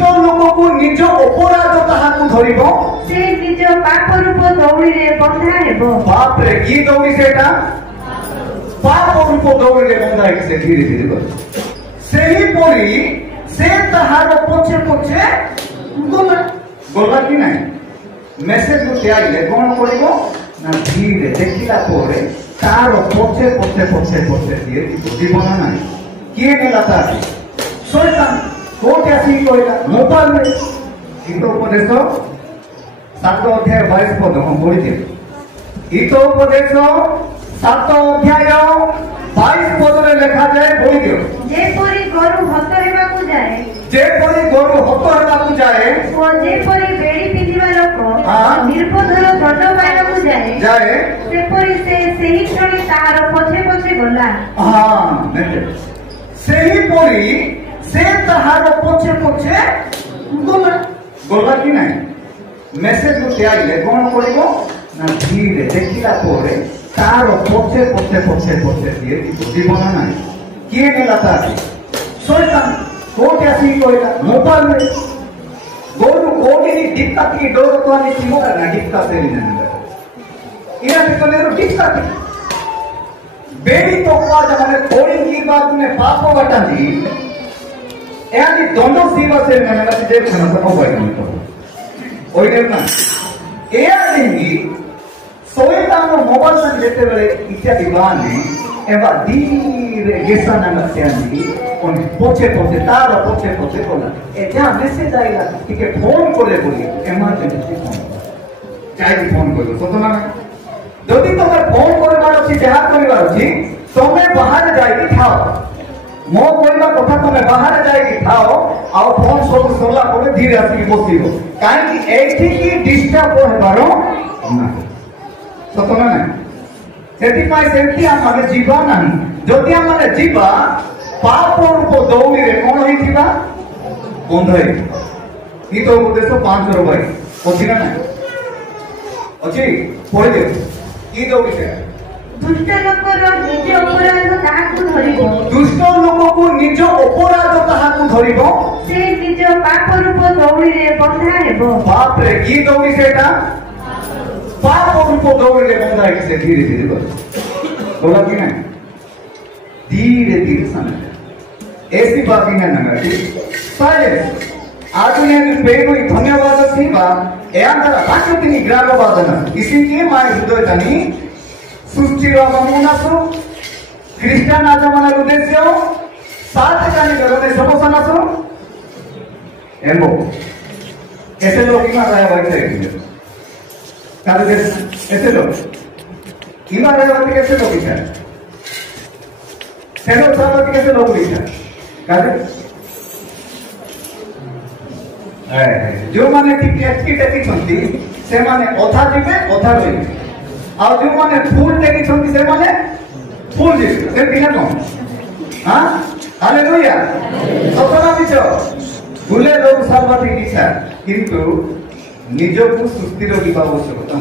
दुष्ट लोक को निज अपराध ताहाकु धरिबो से निज पाप रूप दौड़ी रे बंधा हेबो। बाप रे की दौड़ी सेटा पाप रूप दौड़ी रे बंधा है से धीरे धीरे गला सेही परी से ताहार पछे पछे गला कि नहीं मेसेज गुटे आइले कोन करिवो ना धीरे देखिला पोरे तार पछे पछे पछे पछे दिए जीवन ना किए नेला तार शैतान कोटे आसी कहला मोबाइल में इत उपदेश 7 अध्याय 22 पद हम पढ़ी इत उपदेश 7 अध्याय 22 पद रे लिखा जाए पढ़ी दियो जेपरी गरु हत हेबाकू जाए जेपरी गरु हत हेबाकू जाए ओ जेपरी बेड़ी पिंधिबा लोक हां निर्बोधर दंड पाइबाकू जाए सेपरी से सेही क्षणी तार पछे पछे गला। हां सेही परी से ताहार पछे पछे गला कि नहीं मेसेज गुटे आइले कोन करिवो ना धीरे देखिला पोरे तार पछे पछे पछे पछे दिए जीवन ना किए नेला तार शैतान कोटे आसी कहला मोबाइल में गोरु कोडी डिक्का की डोर तो आनी चिमो ना डिक्का से नहीं इना के कलेरो डिक्का बेड़ी तो का माने कोडी की बात में पाप बटानी यानी दोनों सीमा से मैंने बस देख ना सब भाई तो ओई ना ए आदमी शैतान मोबाइल से लेते बेले इच्छा दीवाने एबा धीरे गेसा ना मत्यानी कोन पोछे पोछे तार पोछे पोछे कोला ए जा मैसेज आइला कि फोन कोले बोली इमरजेंसी फोन चाहे फोन कोलो तो ना जदि तमे फोन करबार अछि जहा करबार अछि तमे बाहर जाई खाओ मो कहवा कथा तमे बाहर जाई खाओ आ फोन सब सोला परे धीरे आसी बसिबो काहे कि एठी की डिस्टर्ब होबारो ना सत ना सेठी पाई सेठी आमे जीवा नाही जदि आमे जीवा पाप रूप दौड़ी रे कोन होइथिबा बंधई ई तो उपदेश 5 रो भाई अछि ना अछि पढि दे ई दौड़ी से दुष्ट लोकर निज अपराध ताहाकू धरिबो दुष्ट लोक को निज अपराध ताहाकू धरिबो से निज पाप रूप दौड़ी रे बंधा हेबो। बाप रे की दौड़ी सेटा पाप रूप दौड़ी रे बंधा है से धीरे धीरे गला कि नहीं धीरे धीरे समय ऐसी बात ही ना नगटी साइलेंस आज ने पेगो धन्यवाद सीबा एंदर बाक्यतिनी ग्रामवादन इसी के माय हृदय तनी सृष्टि नमूनासु ख्रिस्टान आजमन उद्देश्य सात जाने गलने समोसनासु एम्बो ऐसे लोग इमा रहा बैठे काहे ऐसे लोग इमा रहा बैठे कैसे लोग इधर सेनो साहब कैसे लोग इधर काहे जो माने ठीक एटकी टेकी छंती से माने अधा दिबे अधा रहिबे आ जो माने फूल टेकी छंती से माने फूल दिबे से बिना कोन हां हालेलुया सतना बिचो भूले लोग सर्वथि इच्छा किंतु निजको सुस्थिर दिबा आवश्यकता